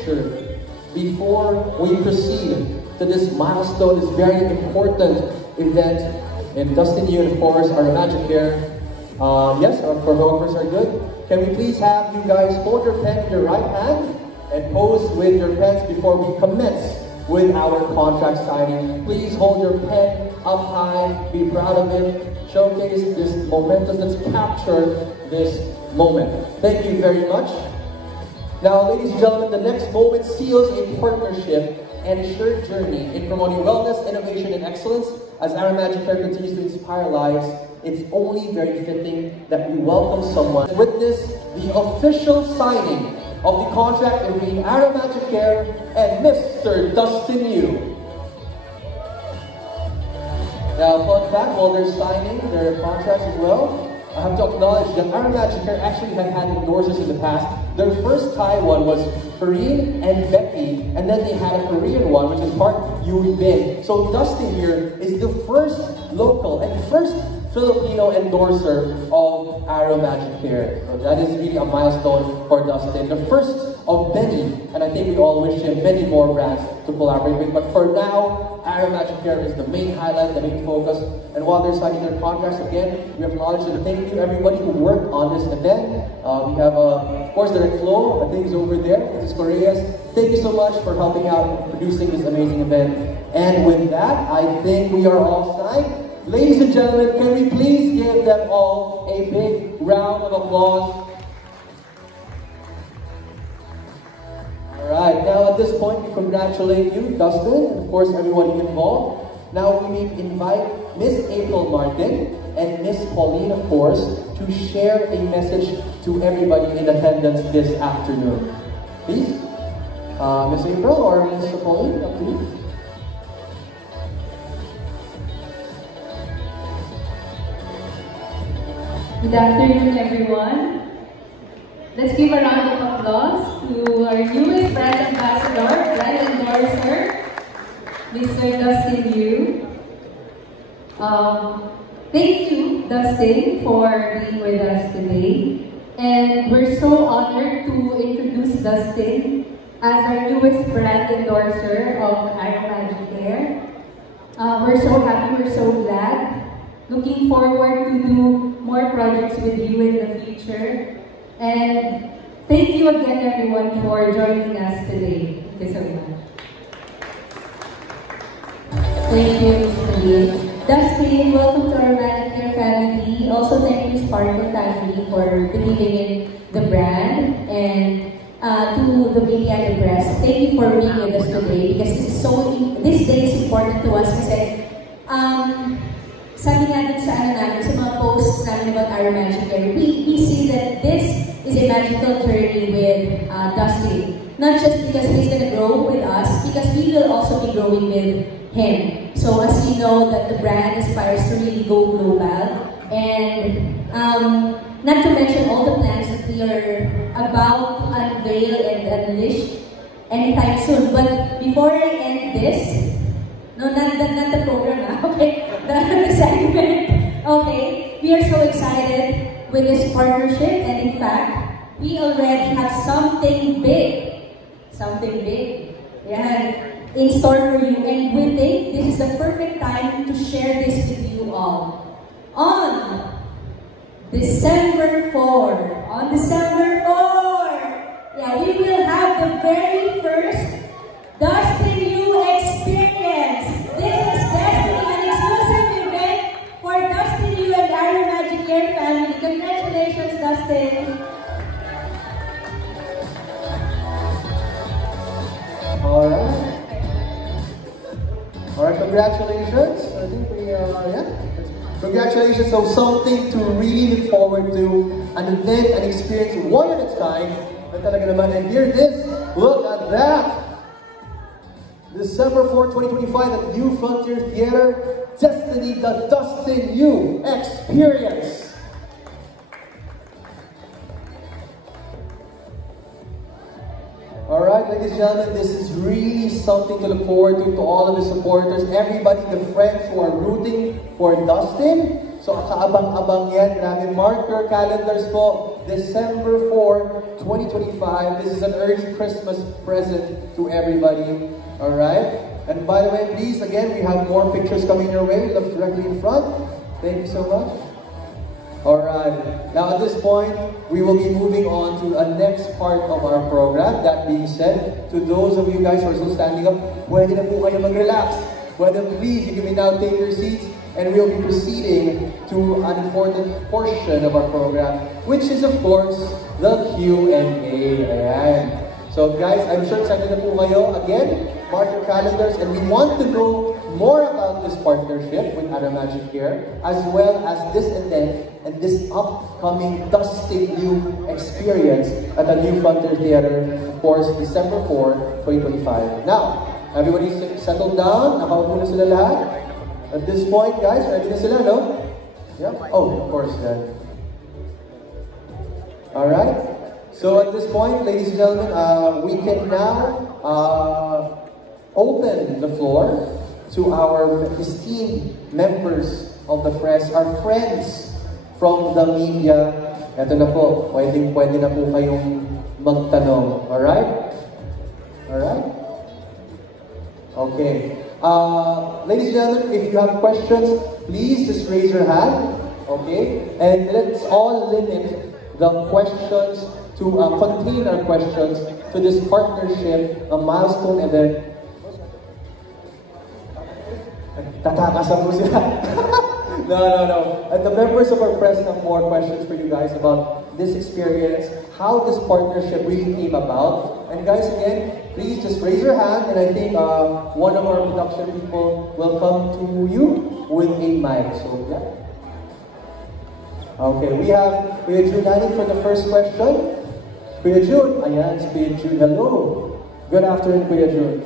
picture before we proceed to this milestone, this very important event. And Dustin, you and of course our Magic here. Yes, our photographers are good. Can we please have you guys hold your pen in your right hand and pose with your pens before we commence with our contract signing. Please hold your pen up high, be proud of it, showcase this momentum, let's capture this moment. Thank you very much. Now, ladies and gentlemen, the next moment seals a partnership and shared journey in promoting wellness, innovation, and excellence. As Aromagic Care continues to inspire lives, it's only very fitting that we welcome someone to witness the official signing of the contract between Aromagic Care and Mr. Dustin Yu. Now, fun fact, while they're signing their contracts as well, I have to acknowledge that Aromagic Care actually have had endorsers in the past. Their first Thai one was Farine and Becky, and then they had a Korean one, which is Park Yoon Bin. So Dustin here is the first local and first Filipino endorser of Aromagic Care. So that is really a milestone for Dustin. The first of many, and I think we all wish him many more brands to collaborate with. But for now, Aromagic Care is the main highlight, the main focus. And while they're signing their contracts, again, we acknowledge and thank you everybody who worked on this event. We have, of course, Direct Flow, I think is over there, this is Korea's. Thank you so much for helping out and producing this amazing event. And with that, I think we are all signed. Ladies and gentlemen, can we please give them all a big round of applause? Alright, now at this point, we congratulate you, Dustin, and of course everyone involved. Now we may invite Miss April Martin and Miss Pauline, of course, to share a message to everybody in attendance this afternoon. Please, Miss April or Miss Pauline, up to you. Good afternoon, everyone. Let's give a round of applause to our newest brand ambassador, brand endorser, Mr. Dustin Yu. Thank you, Dustin, for being with us today. And we're so honored to introduce Dustin as our newest brand endorser of Aromagic Care. We're so happy, we're so glad. Looking forward to do more projects with you in the future. And thank you again, everyone, for joining us today. Thank you so much. Thank you, Mr. Lee. Dustin, welcome to our Aromagic Care family. Also, thank you, Sparkle family, for believing in the brand. And to the media and the press, thank you for being with us today because this day is important to us kasi sabi natin sa mga posts namin about Aromagic Care, we see that this is a magical journey with Dustin. Not just because he's gonna grow with us, because we will also be growing with him. So as you know, that the brand aspires to really go global, and not to mention all the plans that we are about to unveil and unleash anytime soon. But before I end this, no, not the program, okay? The segment. Okay, we are so excited with this partnership, and in fact, we already have something big, yeah, in store for you. And we think this is the perfect time to share this with you all. On December 4, yeah, we will have the very first Dustin Yu experience. This is definitely an exclusive event for Dustin Yu and Aromagic Care family. Congratulations, Dustin. Alright, congratulations. I think we yeah. Congratulations on something to really look forward to. An event, an experience, one of its kind. And hear this, look at that. December 4, 2025 at New Frontier Theater, Destiny, the Dustin Yu Experience. Alright, ladies and gentlemen, this is really something to look forward to all of the supporters, everybody, the friends who are rooting for Dustin. So, kaabang-abang yan. Mark your calendars po. December 4, 2025. This is an early Christmas present to everybody. Alright? And by the way, please, again, we have more pictures coming your way. Look directly in front. Thank you so much. Alright. Now at this point, we will be moving on to a next part of our program. That being said, to those of you guys who are still standing up, pwede na po kayo mag-relax. Pwede please, you can now take your seats and we'll be proceeding to an important portion of our program, which is of course, the Q&A. Ayan. So guys, I'm sure excited na po kayo. Again, mark your calendars and we want to know more about this partnership with Aramagic Care, as well as this event and this upcoming dusting new experience at the New Frontier Theater, of course, December 4, 2025. Now, everybody settled down. Nakaupo na sila lahat. At this point, guys, ready na sila, no? Yeah? Oh, of course, yeah. Alright. So at this point, ladies and gentlemen, we can now open the floor to our esteemed members of the press, our friends from the media. Ito na po, pwede na po kayong magtanong. Alright? Alright? Okay. Ladies and gentlemen, if you have questions, please just raise your hand. Okay? And let's all limit the questions to contain our questions to this partnership, a milestone event. Tatakasan mo sila. No. And the members of our press have more questions for you guys about this experience, how this partnership really came about. And guys, again, please just raise your hand, and I think one of our production people will come to you with a mic. So, yeah. Okay, we have Kuya June for the first question. Kuya June, ayan, si Kuya June. Hello. Good afternoon, Kuya June.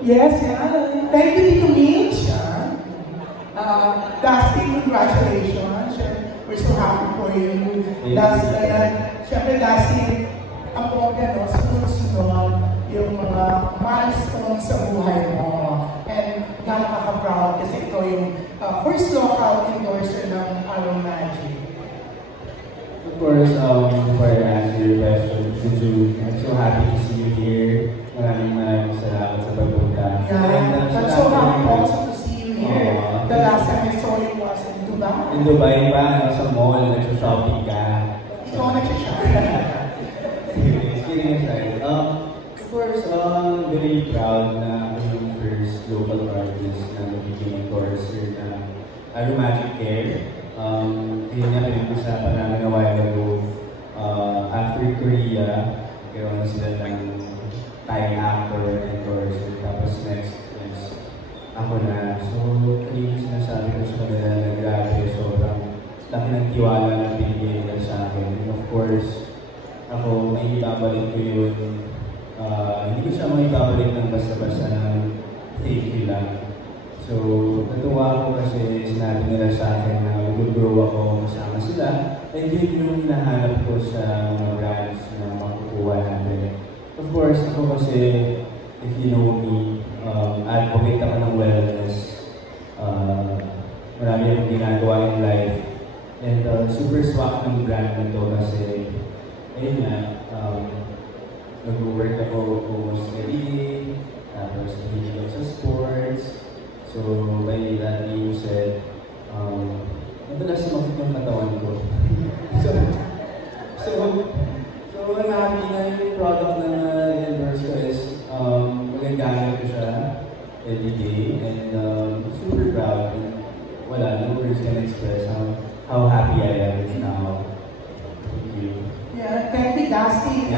Yes, thank you to Mitch. Dusty, congratulations. We're so happy for you. Dusty, syempre Dusty, ang mga sunod-sunod yung mga milestones sa buhay mo. And nakaka-proud kasi ito yung first local endorser ng Aramagic. Of course, before I answer your question, I'm so happy to see you here. Maraming salamat sa pagpunta. Yeah, I'm so happy also to see you here. The last time I saw you was in Dubai. In Dubai ba? Sa mall, nagsha-shopping ka. Ikaw nagsha-shopping. Kidding aside. Of course, very proud na ako yung first local artist na nagiging endorser na Aramagic Care. Yun nga, pinag-usapan namin a while ago. After Korea, gano'n na sila ng Thai actor, endorser. Tapos next is ako na. So, yung sinasabi ko sa kanila na grabe, sobrang laki ng tiwala na binigay nila sa akin. And of course, ako, may ibabalik ko yun. Hindi ko siya may ibabalik ng basta-basta ng thank you lang. So, natuwa ako kasi sinabi nila sa akin na mag-grow ako kasama sila. And yun yung hinahanap ko sa mga brands na makukuha natin. Of course, ako kasi, if you know me, advocate ako ng wellness. Marami akong ginagawa in life. And super swak ng brand na to kasi, ayun nga, nag-work ako almost every day, tapos nahilig ako sa sports. So, by that being said, madalas sumakit yung katawan ko. So, I'm happy na yung product na endorse ko is magagamit ko siya every day, and super proud. And wala, no words can express how happy I am now. Thank you. Yeah, thank you, Dusty.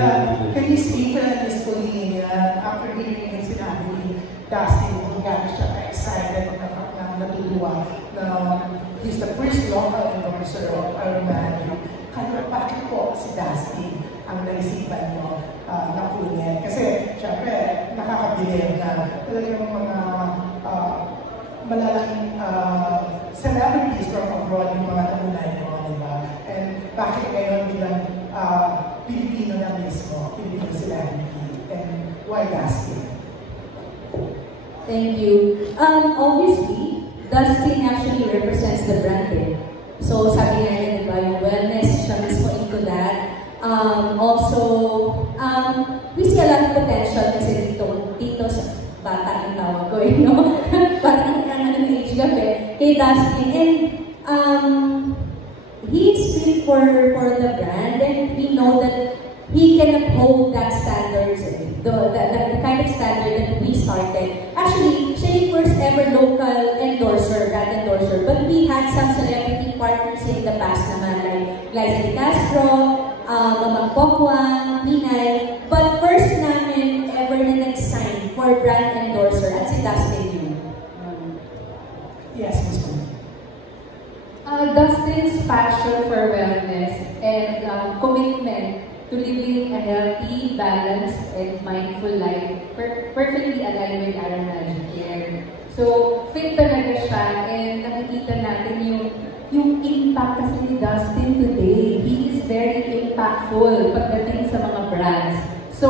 Can you speak for Miss Colleen? After hearing yung sinabi ni Dusty, kung gano'n siya ka-excited na natutuwa na he's the first local endorser of Aramagic. Kaya bakit po si Dusty ang naisipan nyo na kunin? Kasi, syempre, nakakabilib na talagang mga malalaking celebrities from abroad yung mga namunay nyo, di ba? And bakit ngayon bilang Philippine celebrity, and why Dustin? Thank you. Obviously, Dustin actually represents the brand eh. So sabi nga yun, diba, yung wellness, siya mismo into that. Also, we see a lot of potential kasi dito sa bata ang tawag ko eh, no? Parang ang age gap eh, kay Dustin. And he's really for the brand, and we know that he can uphold that standards, the kind of standard that we started. Actually, siya yung first ever local endorser, brand endorser, but we had some celebrity partners in the past naman, like Liza De Castro, Mamang Pokwang, Pinay, but first namin ever na nag-sign for brand endorser at si Dustin yun. Yes, Ms. Poo. Dustin's passion for wellness and commitment to living a healthy, balanced, and mindful life perfectly aligned with Ara Magic Care. So, fit talaga siya, and nakikita natin yung impact kasi ni Dustin today. He is very impactful pagdating sa mga brands. So,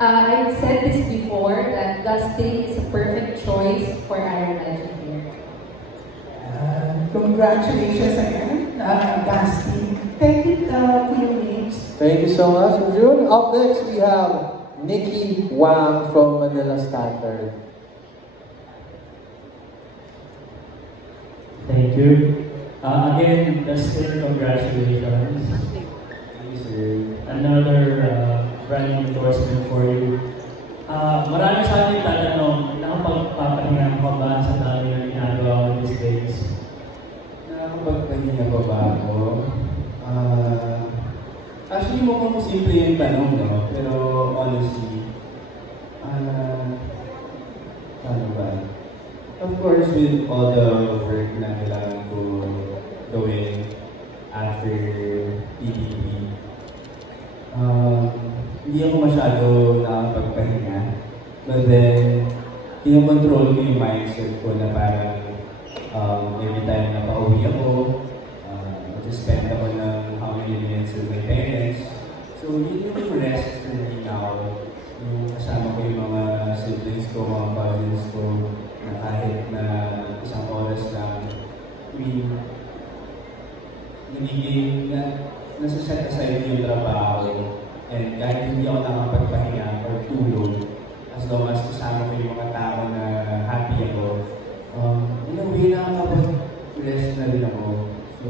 I've said this before that Dustin is a perfect choice for Ara Magic Care. Congratulations again, Dustin. Thank you, Kuya Mix. Thank you so much, June. Up next, we have Nikki Wang from Manila Standard. Thank you. Again, Dustin, congratulations. Thank you, sir. Another brand endorsement for you. Marami sa atin tatanong, nakapagpapahinga ka ba sa dami na ginagawa mo these days? Nakapagpahinga pa ba ako? Actually, mukhang simple yung tanong, no? Pero honestly, ano ba? Of course, with all the work na kailangan ko gawin after PDP, hindi ako masyado nakapagpahinga. But then, kinokontrol ko yung mindset ko na parang every time na pauwi ako, mag-spend ako ng how many minutes with my parents. So, yun yung rest for me now. Yung kasama ko yung mga siblings ko, mga cousins ko, na kahit na isang oras lang, nagiging nasa-set aside yung trabaho. And kahit hindi ako nakapagpahinga or tulog, as long as kasama ko yung mga tao na happy ako, in a way, nakakapag-rest na rin ako. So,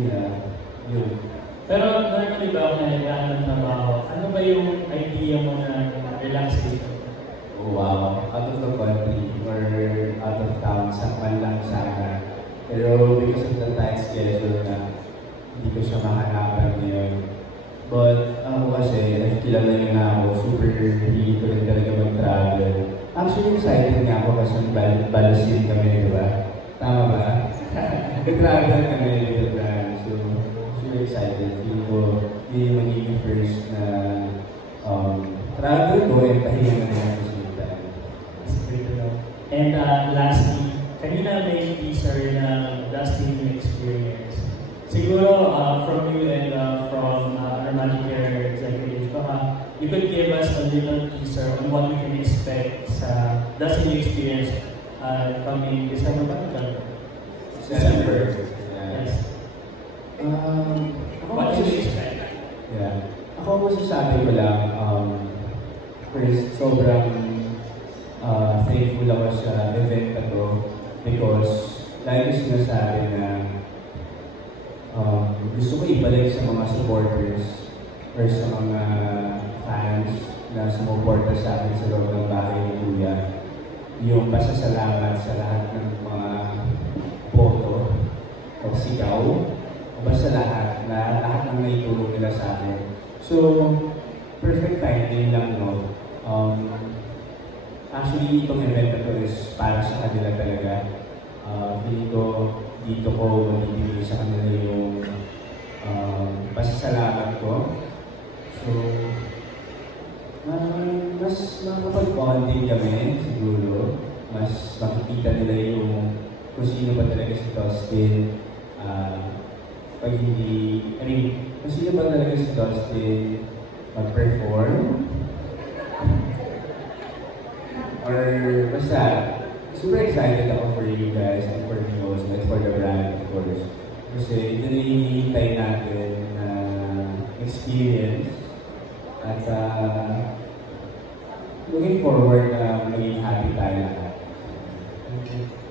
yeah, yun. Pero normally ba kung nailangan ng trabaho, ano ba yung idea mo na relaxation? Oh, wow, out of the country or out of town, sakman lang sana. Pero because of the tight schedule na hindi ko siya mahanapan ngayon. But ako kasi, nakikilala niyo na ako, super hindi ko rin talaga mag-travel. Actually, excited nga ako kasi balasin kami, di ba? Tama ba? Nag-travel kami with the brand. So, super excited. Hindi ko magiging first na travel ko and pahinga na rin ako sa time. That's great to know. And lastly, kanina may teaser ng Dustin experience. Siguro from you and from our Magic Care executive, you could give us a little teaser on what we can expect sa Dustin experience coming December ba? December. Yes. What can we expect? Yeah. Ako masasabi ko lang, first, sobrang thankful ako sa event na to because lagi ko sinasabi na gusto ko ibalik sa mga supporters or sa mga fans na sumuporta sa akin sa loob ng bahay ni Kuya yung pasasalamat sa lahat ng mga boto o sigaw o basta lahat ng naitulong nila sa akin. So, perfect timing lang, no? Actually, itong event na to is para sa kanila talaga. Dito ko mabibigay sa kanila yung pasasalamat ko. So, mas makapag-bonding kami siguro. Mas makikita nila yung kung sino ba talaga si Dustin. Kung sino ba talaga si Dustin mag-perform. Or basta, super excited ako for you guys and for me also, and for the brand, of course. Kasi ito na yung hinihintay natin na experience at looking forward na maging happy tayo lahat.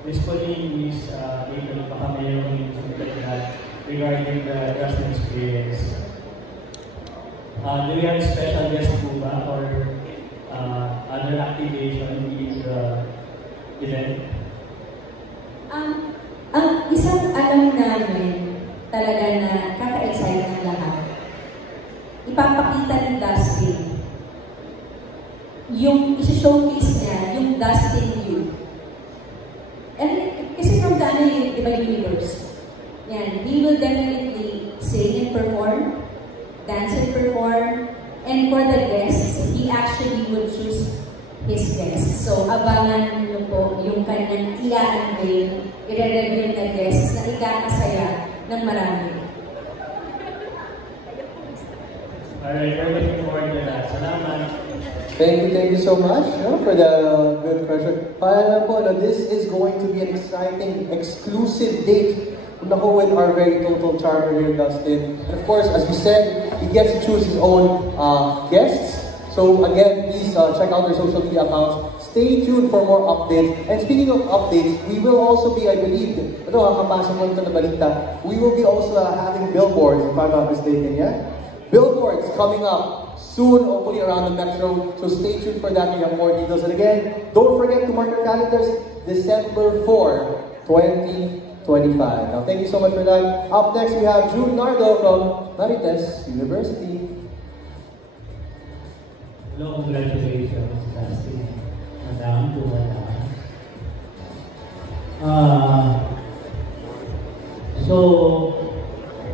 Miss Pauline, Miss April, baka mayroong sumipag na regarding the Dustin experience. Do we have a special guest po ba or other activation in the event? Ang isang alam namin talaga na kaka-excite ng lahat, ipapakita ni Dustin yung isi-showcase niya, yung Dustin you. And kasi from the di ba, universe, yan, he will definitely sing and perform, dance and perform, and for the guests, he actually will choose his guests. So, abangan niyo po yung kanyang i-unveil, i-reveal na guests na ikakasaya ng marami. Alright, we're looking forward to that. Salamat. Thank you so much for the good question. This is going to be an exciting, exclusive date with our very total charmer here, Dustin. And of course, as we said, he gets to choose his own guests. So again, please check out their social media accounts. Stay tuned for more updates. And speaking of updates, we will also be, I believe, we will be also having billboards, if I'm not mistaken, yeah? Billboards coming up soon, hopefully around the metro. So stay tuned for that. We have more details. And again, don't forget to mark your calendars, December 4, 2025. Now, thank you so much for that. Up next, we have June Nardo from Marites University. Hello, congratulations, Dustin. Madam to madam.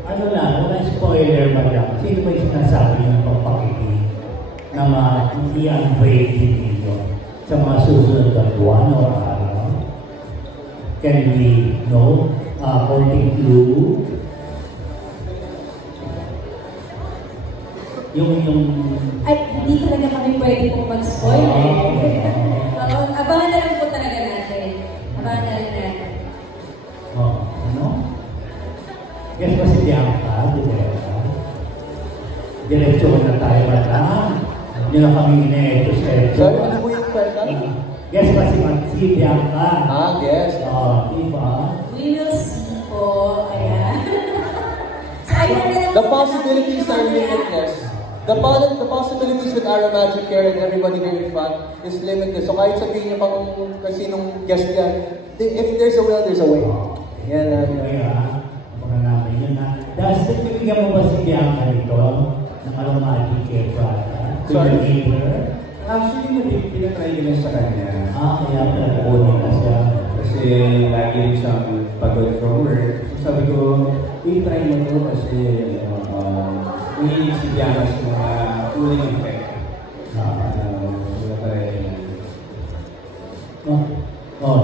Ano lang, wala spoiler ba lang? Sino ba yung sinasabi ng pagpakikinig na hindi ang breaking dito sa mga susunod na buwan o araw? Can we know? Konting clue? Ay, hindi talaga kami pwede pong mag-spoiler. Abangan na lang po talaga natin. Abangan na lang natin. Ano? Yes, ba si Bianca? Diretso na tayo, madam. Hindi na kami ine-eto-eto. Sorry, ano po yung question? Yes, ba si Bianca? Yes. Diba? We will see po. The possibilities are limitless. The possibilities with Ara Magic Care and everybody here in front is limitless. So kahit sabihin niyo pang sinong guest yan, if there's a will, there's a way. Yan. Mga namin yun na. Dustin, bibigyan mo ba si Bianca nito ng Ara Magic Care product? Sorry? Actually, pinatry ko na sa kanya. Kaya pinag-unin na siya. Kasi lagi rin siyang pagod from work. So sabi ko, try mo to kasi umiinig si Bianca sa mga cooling effect.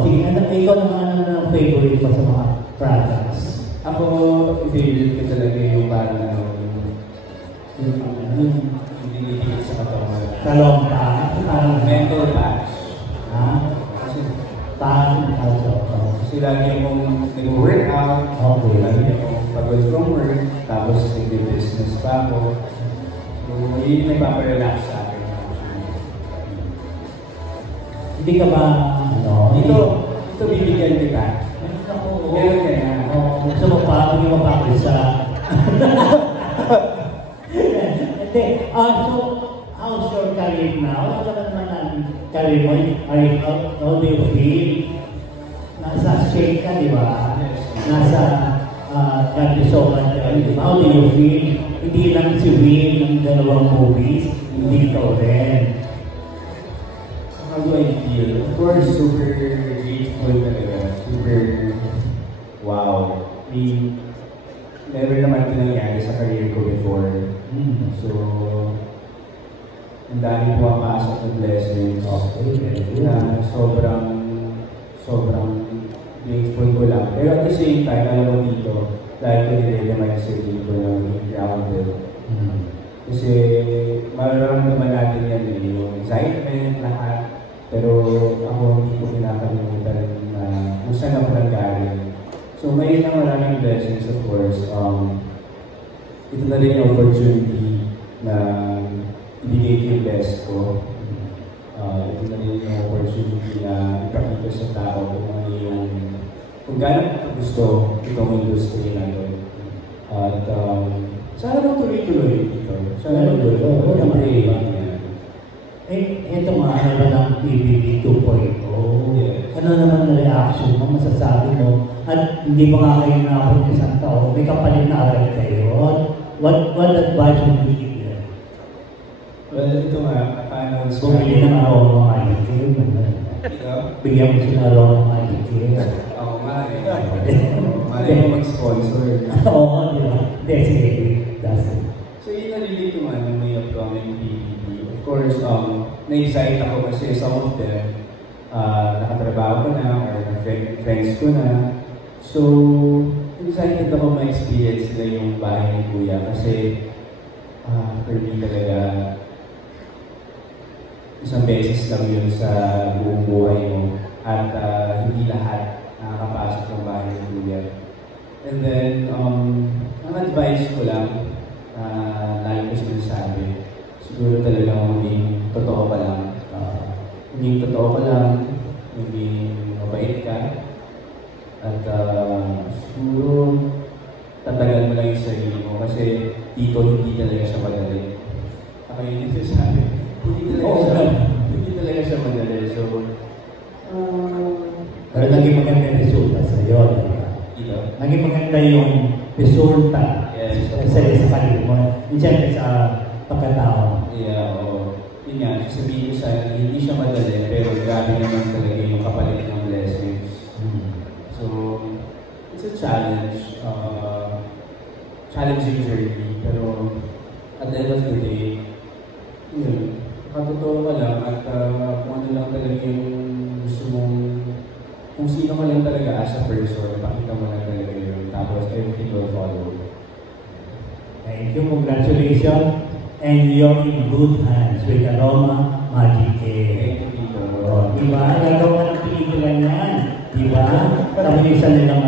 Sige, ikaw naman ang favorite pa sa mga products. Ako, favorite ko talaga yung parang yung dinidikit sa katawan. Kalompa. Mental patch. Kasi kasi lagi akong nag-workout. Okay. Lagi akong pagod from work. Tapos nag-business pa ako. So, yun yung nagpaparelax sa akin. Hindi ka ba, Ito bibigyan kita. Meron ka na. Gusto mo pa, hindi mo pa ako isa. Hindi. So, how's your career now? Ano naman ang career mo? How do you feel? Nasa shake ka, di ba? Nasa Gandisokan ka, di ba? How do you feel? Hindi lang si Will ng dalawang movies, hindi ikaw rin. How do I feel? Of course, super grateful talaga. Super wow. Never naman ito nangyari sa career ko before. So, ang dami pumapasok ng blessings. Sobrang grateful ko lang. Pero at the same time, alam mo dito, dahil ko nire-remind sa dito na grounded. Kasi mararamdaman natin yan yung excitement, lahat. Pero ako hindi ko kinakalimutan na kung saan ako nanggaling. So may maraming blessings of course. Ito na rin yung opportunity na ibigay ko yung best ko. Ito na rin yung opportunity na ipakita sa tao kung gano'n gusto itong industry natin. At sana lang tuloy-tuloy dito. Sana lang tuloy. Ito nga naman ang PBB 2.0. Yes. Ano naman na reaction mo, masasabi mo? At hindi ba nga kayo nakapag isang taon, may kapalit na agad kayo? What advice would you give them? Well, ito nga, paano Bumili ng araw ng IDK. Bigyan mo sila araw ng IDK. Oo nga eh. Mali mo mag-sponsor. Oo, di ba? Hindi, sige. So yun nalilito nga ng may upcoming PBB. Of course, na-excite ako kasi some of them nakatrabaho ko na or na-friends ko na. So, excited ako ma-experience nila yung bahay ni Kuya kasi for me talaga isang beses lang yun sa buong buhay mo at hindi lahat nakakapasok ng bahay ni Kuya. And then, ang advice ko lang, lalo ko sinasabi, siguro talagang maging totoo ka lang. Maging totoo ka lang, maging mabait ka, at siguro tatagal mo lang yung sarili mo kasi dito hindi talaga siya madali. Ako yun yung sinasabi, hindi talaga siya madali. So, pero naging maganda yung resulta sa iyo. Naging maganda yung resulta sa kanil mo. Siyempre sa pagkatao. Yeah, oo. Yun nga, sabihin ko sa hindi siya madali, pero grabe naman talaga yung kapalit ng blessings. So, it's a challenge. Challenging journey. Pero, at the end of the day, yun, katotoo ka lang at kung ano lang talaga yung gusto mong, kung sino ka lang talaga as a person, pakita mo lang talaga yun. Tapos, everything will follow. Thank you, congratulations. And you're in good hands with Aroma Magic Care. Thank you, Tito. Diba? Gagawa ng pelikula niyan. Diba? Tapos yung isa nilang